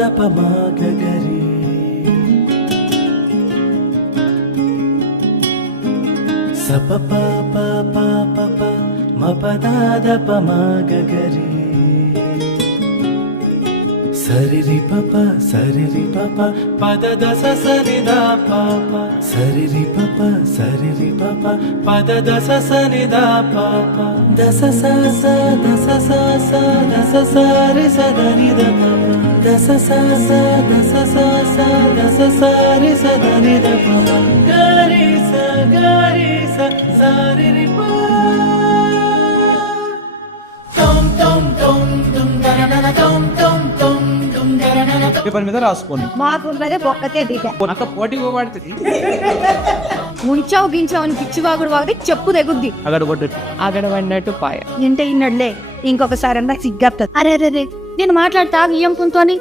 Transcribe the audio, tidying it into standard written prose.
మపదాదపమాగరి సపప మపదాదపమాగరి సరిరి పప పదదస సరిదా పాప సరిరి పప పదదస సరిదా పాప దస స దస సారి సదరిద పాప దస స దస సారి సదరిద పాప గరి స సరిరి ప tom tom tom dum dara tom tom tom paper మీద రాసుకోండి. మాకున్నదే ఒక్కతే దిగ నాకు పోటీ పోబడుతుంది. ఉంచావు గించావు అని పిచ్చివాగుడు వాగితే చెప్పు తెగుద్ది. అగడ పడినట్టు పాయ ఇంటే ఇన్నడులే ఇంకొకసారి అన్నా సిగ్గత్తది. అరే అరే రే నేను మాట్లాడతా ఇయ్యం కుంతోని